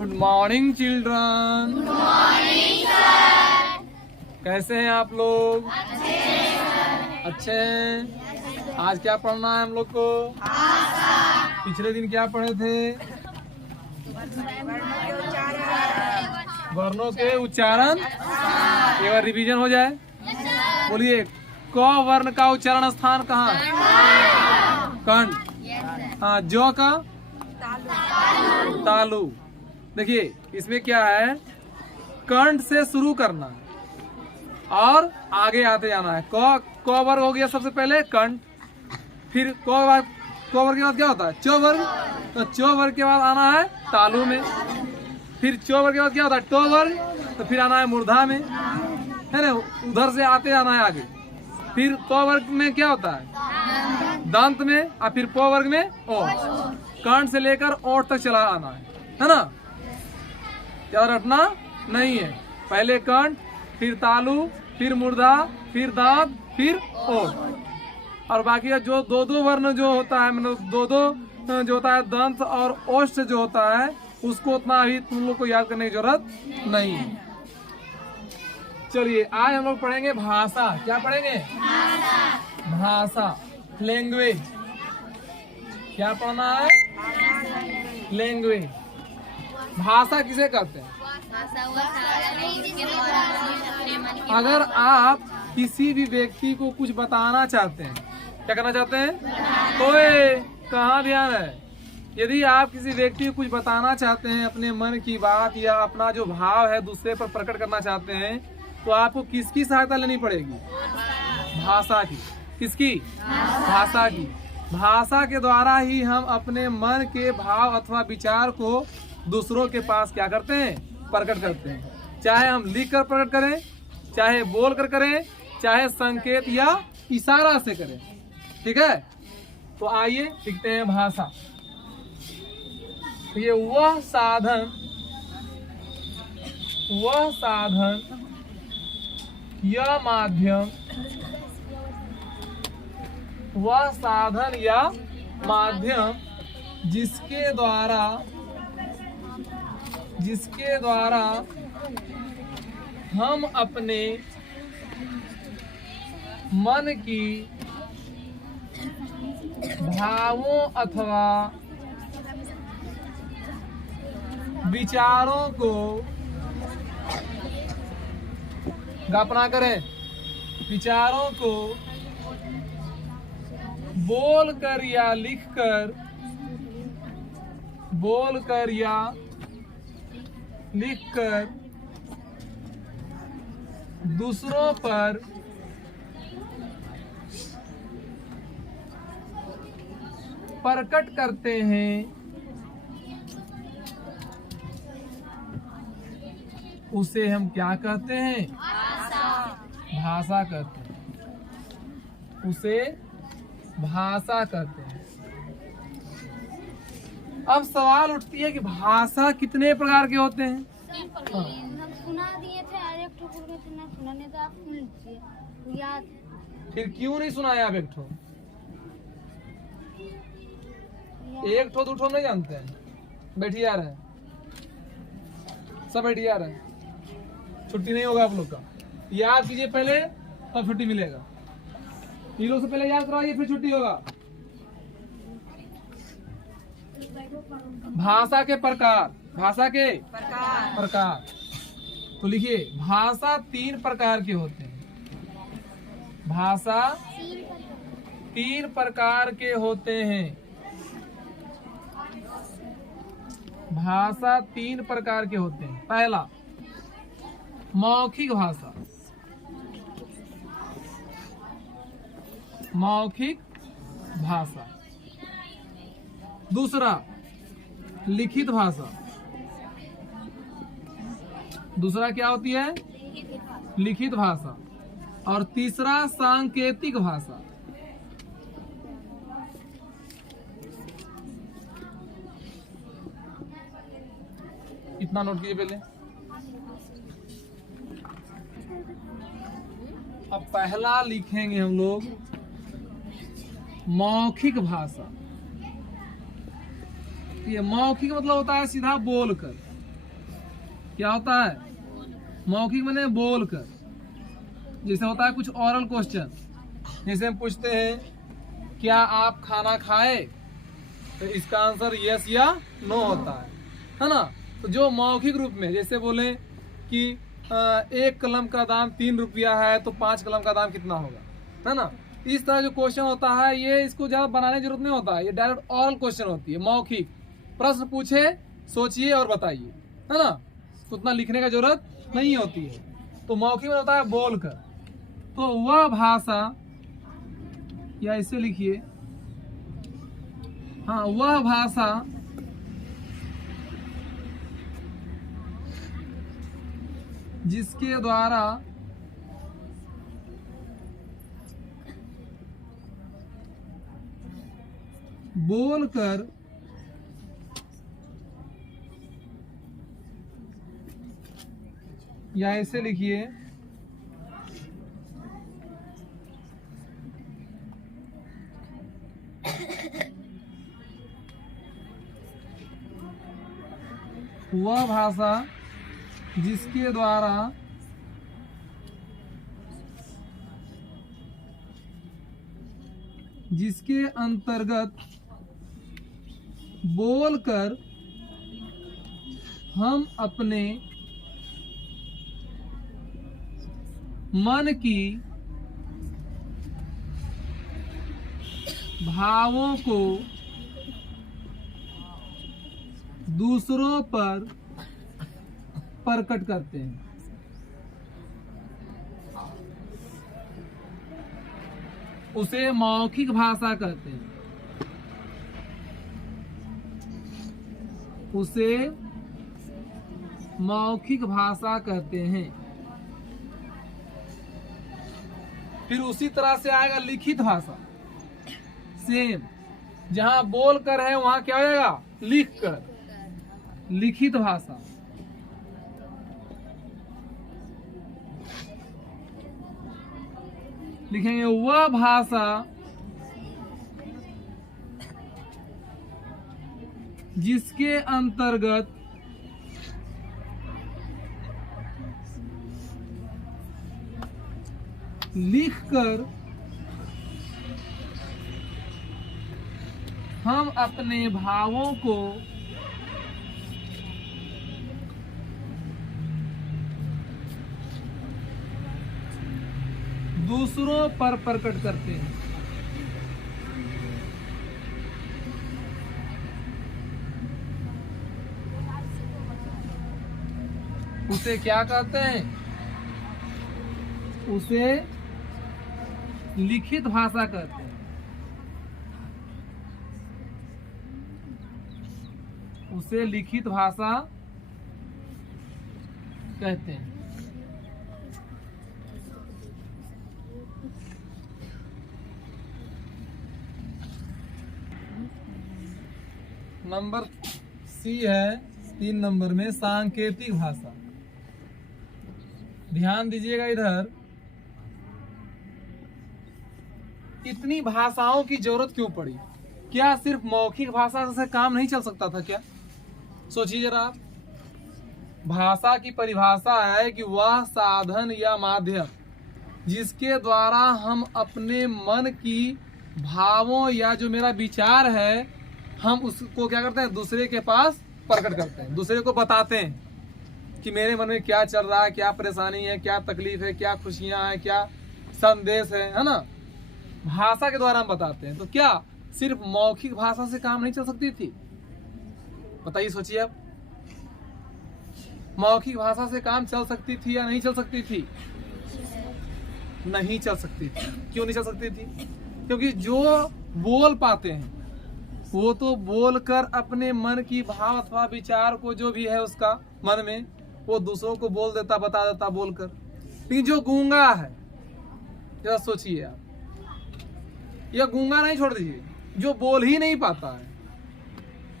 Good morning children. Good morning sir. कैसे हैं आप लोग? अच्छे हैं। आज क्या पढ़ना है हम लोग को? पिछले दिन क्या पढ़े थे? वर्णों के उच्चारण। एक बार रिवीजन हो जाए। बोलिए, क वर्ण का उच्चारण स्थान कहाँ? कंठ। हाँ, जो का तालु। देखिए इसमें क्या है, कंठ से शुरू करना है और आगे आते जाना है। क वर्ग हो गया सबसे पहले कंठ, फिर क वर्ग के बाद क्या होता है? च वर्ग। तो च वर्ग के बाद आना है तालु में, फिर च वर्ग के बाद क्या होता है? ट वर्ग। तो फिर आना है मूर्धा में, है ना, उधर से आते जाना है आगे। फिर क वर्ग में क्या होता है? दंत में, और फिर प वर्ग में ओठ। कंठ से लेकर ओठ तक चला आना है ना। क्या रटना नहीं है, पहले कंठ, फिर तालु, फिर मूर्धा, फिर दांत, फिर ओठ। और बाकी जो दो वर्ण जो होता है, मतलब दो जो होता है दंत और ओष्ठ जो होता है, उसको उतना अभी तुम लोग को याद करने की जरूरत नहीं है। चलिए आज हम लोग पढ़ेंगे भाषा। क्या पढ़ेंगे? भाषा, लैंग्वेज। क्या पढ़ना है? लैंग्वेज। भाषा किसे कहते हैं? अगर आप किसी भी व्यक्ति को कुछ बताना चाहते हैं, क्या करना चाहते हैं? तो कहाँ ध्यान है? यदि आप किसी व्यक्ति को कुछ बताना चाहते हैं, अपने मन की बात या अपना जो भाव है दूसरे पर प्रकट करना चाहते हैं, तो आपको किसकी सहायता लेनी पड़ेगी? भाषा की। किसकी? भाषा की। भाषा के द्वारा ही हम अपने मन के भाव अथवा विचार को दूसरों के पास क्या करते हैं? प्रकट करते हैं। चाहे हम लिख कर प्रकट करें, चाहे बोल कर करें, चाहे संकेत या इशारा से करें। ठीक है, तो आइए सीखते हैं भाषा। ये वह साधन या माध्यम, वह साधन या माध्यम जिसके द्वारा हम अपने मन की भावों अथवा विचारों को गापना करें, विचारों को बोलकर या लिखकर दूसरों पर प्रकट करते हैं, उसे हम क्या कहते हैं? भाषा कहते हैं। उसे भाषा कहते हैं। अब सवाल उठती है कि भाषा कितने प्रकार के होते हैं? हम सुना दिए थे, एक ठो बोल रहे थे ना सुनाने, तो आप सुन लीजिए, याद है। फिर क्यों नहीं सुनाया आप? एक ठो दो ठो नहीं जानते हैं? बैठिए आ रहे हैं, सब बैठिए आ रहे हैं। छुट्टी नहीं होगा आप लोग का, याद कीजिए पहले, तब छुट्टी मिलेगा। ये लोग से पहले याद करवाइए, फिर छुट्टी होगा। भाषा के प्रकार, भाषा के प्रकार। तो लिखिए, भाषा 3 प्रकार के होते हैं। भाषा 3 प्रकार के होते हैं। भाषा 3 प्रकार के होते हैं। पहला, मौखिक भाषा। मौखिक भाषा। दूसरा, लिखित भाषा। दूसरा क्या होती है? लिखित भाषा। और तीसरा, सांकेतिक भाषा। इतना नोट कीजिए पहले। अब पहला लिखेंगे हम लोग मौखिक भाषा। ये मौखिक मतलब होता है सीधा बोलकर, क्या होता है? मौखिक माने बोल कर। जैसे होता है कुछ ओरल क्वेश्चन, जैसे हम पूछते हैं क्या आप खाना खाए, तो इसका आंसर यस या नो होता है ना। तो जो मौखिक रूप में जैसे बोले कि 1 कलम का दाम 3 रुपया है तो 5 कलम का दाम कितना होगा, है ना। इस तरह जो क्वेश्चन होता है ये इसको ज्यादा बनाने की जरूरत नहीं होता है, ये डायरेक्ट ओरल क्वेश्चन होती है। मौखिक प्रश्न पूछे, सोचिए और बताइए, है ना। उतना लिखने का जरूरत नहीं होती है। तो मौखिक में होता है बोलकर। तो वह भाषा, या इसे लिखिए, हाँ, वह भाषा जिसके द्वारा बोलकर या ऐसे लिखिए, वह भाषा जिसके द्वारा जिसके अंतर्गत बोलकर हम अपने मन की भावों को दूसरों पर प्रकट करते हैं। उसे मौखिक भाषा कहते हैं। उसे मौखिक भाषा कहते हैं। फिर उसी तरह से आएगा लिखित भाषा। सेम, जहां बोल कर है वहां क्या हो जाएगा? लिख कर। लिखित भाषा। लिखेंगे वह भाषा जिसके अंतर्गत लिखकर हम अपने भावों को दूसरों पर प्रकट करते हैं। उसे क्या कहते हैं? उसे लिखित भाषा कहते हैं। उसे लिखित भाषा कहते हैं। नंबर सी है 3 नंबर में सांकेतिक भाषा। ध्यान दीजिएगा इधर, इतनी भाषाओं की जरूरत क्यों पड़ी? क्या सिर्फ मौखिक भाषा से काम नहीं चल सकता था क्या? सोचिए जरा आप। भाषा की परिभाषा है कि वह साधन या माध्यम जिसके द्वारा हम अपने मन की भावों या जो मेरा विचार है हम उसको क्या करते हैं? दूसरे के पास प्रकट करते हैं, दूसरे को बताते हैं कि मेरे मन में क्या चल रहा है, क्या परेशानी है, क्या तकलीफ है, क्या खुशियां हैं, क्या संदेश है ना। भाषा के द्वारा हम बताते हैं। तो क्या सिर्फ मौखिक भाषा से काम नहीं चल सकती थी? बताइए, सोचिए आप। मौखिक भाषा से काम चल सकती थी या नहीं चल सकती थी? नहीं चल सकती थी। क्यों नहीं चल सकती थी? क्योंकि जो बोल पाते हैं वो तो बोलकर अपने मन की भाव अथवा विचार को जो भी है उसका मन में वो दूसरों को बोल देता, बता देता बोलकर। लेकिन जो गूंगा है, जरा सोचिए आप, या गूंगा नहीं, छोड़ दीजिए, जो बोल ही नहीं पाता है,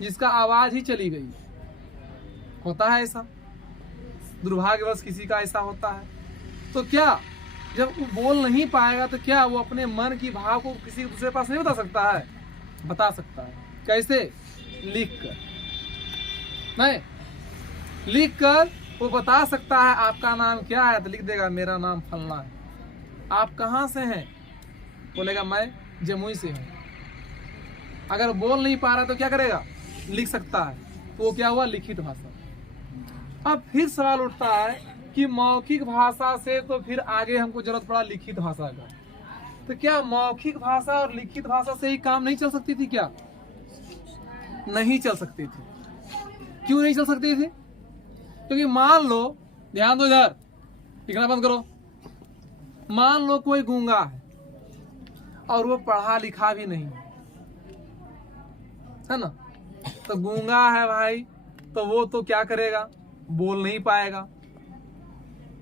जिसका आवाज ही चली गई, होता है ऐसा? दुर्भाग्यवश किसी का ऐसा होता है। तो क्या जब वो बोल नहीं पाएगा तो क्या वो अपने मन की भाव को किसी दूसरे पास नहीं बता सकता है? बता सकता है। कैसे? लिख कर। नहीं, लिख कर वो बता सकता है आपका नाम क्या है, तो लिख देगा मेरा नाम फलना है। आप कहाँ से हैं, बोलेगा मैं जमुई से हूँ। अगर बोल नहीं पा रहा तो क्या करेगा, लिख सकता है, तो वो क्या हुआ, लिखित भाषा। अब फिर सवाल उठता है कि मौखिक भाषा से तो फिर आगे हमको जरूरत पड़ा लिखित भाषा का, तो क्या मौखिक भाषा और लिखित भाषा से ही काम नहीं चल सकती थी क्या? नहीं चल सकती थी। क्यों नहीं चल सकती थी? क्योंकि मान लो, ध्यान दो इधर, लिखना बंद करो। मान लो कोई गूंगा है और वो पढ़ा लिखा भी नहीं है ना, तो गूंगा है भाई, तो वो तो क्या करेगा, बोल नहीं पाएगा।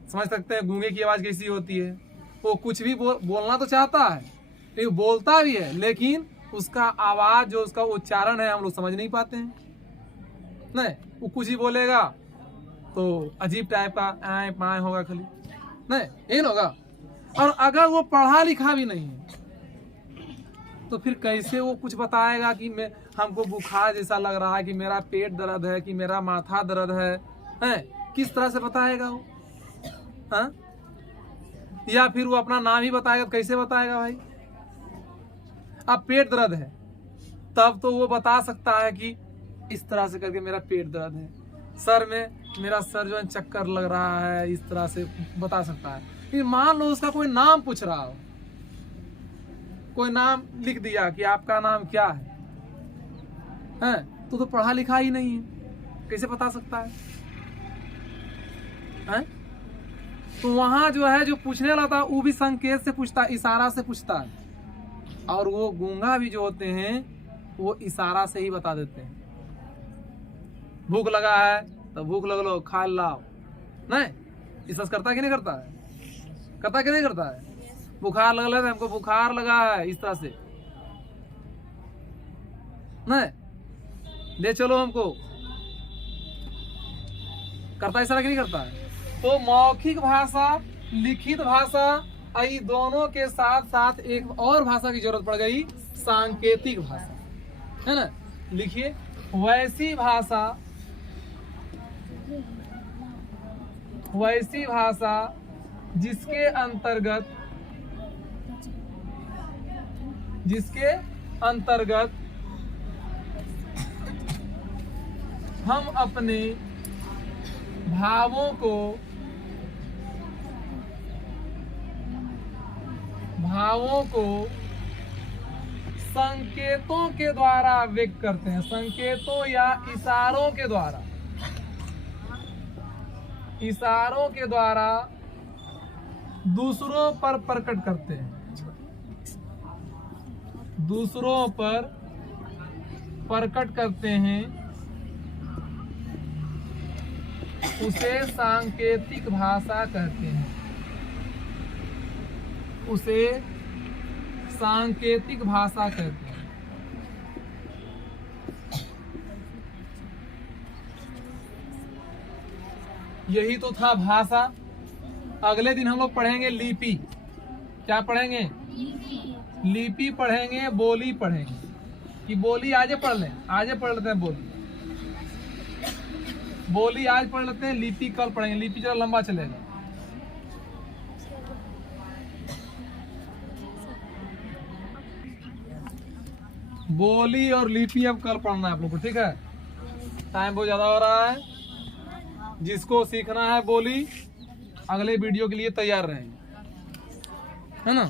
समझ सकते हैं गूंगे की आवाज कैसी होती है। वो कुछ भी बोलना तो चाहता है, लेकिन बोलता भी है, लेकिन उसका आवाज जो उसका उच्चारण है हम लोग समझ नहीं पाते हैं। नहीं, वो कुछ ही बोलेगा तो अजीब टाइप का आए पाए होगा खाली, नहीं ये होगा। और अगर वो पढ़ा लिखा भी नहीं है तो फिर कैसे वो कुछ बताएगा कि मैं, हमको बुखार जैसा लग रहा है, कि मेरा पेट दर्द है, कि मेरा माथा दर्द है? किस तरह से बताएगा वो? हाँ? या फिर वो अपना नाम ही बताएगा, तो कैसे बताएगा भाई? अब पेट दर्द है तब तो वो बता सकता है कि इस तरह से करके मेरा पेट दर्द है, सर में मेरा सर जो है चक्कर लग रहा है, इस तरह से बता सकता है। फिर मान लो उसका कोई नाम पूछ रहा हो, कोई नाम लिख दिया कि आपका नाम क्या है, तो पढ़ा लिखा ही नहीं है, कैसे बता सकता है? तो वहां जो है जो पूछने वाला था वो भी संकेत से पूछता, इशारा से पूछता है, और वो गूंगा भी जो होते हैं वो इशारा से ही बता देते हैं। भूख लगा है तो भूख लग लो, खा लाओ, नहीं इस करता कि नहीं करता है, करता कि नहीं करता है? बुखार लग रहा है, हमको बुखार लगा है, इस तरह से नहीं ले चलो हमको, करता इशारा कि नहीं करता है? तो मौखिक भाषा, लिखित भाषा, ये दोनों के साथ साथ एक और भाषा की जरूरत पड़ गई, सांकेतिक भाषा, है ना। लिखिए, वैसी भाषा जिसके अंतर्गत हम अपने भावों को संकेतों के द्वारा व्यक्त करते हैं, संकेतों या इशारों के द्वारा दूसरों पर प्रकट करते हैं, उसे सांकेतिक भाषा कहते हैं, यही तो था भाषा। अगले दिन हम लोग पढ़ेंगे लिपि। क्या पढ़ेंगे? लिपि पढ़ेंगे, बोली पढ़ेंगे। कि बोली आज पढ़ लेते हैं। बोली आज पढ़ लेते हैं, लिपि कल पढ़ेंगे। लिपि जरा लंबा चलेगा। बोली और लिपि अब कल पढ़ना है आप लोग को, ठीक है? टाइम बहुत ज्यादा हो रहा है। जिसको सीखना है बोली, अगले वीडियो के लिए तैयार रहें, है ना।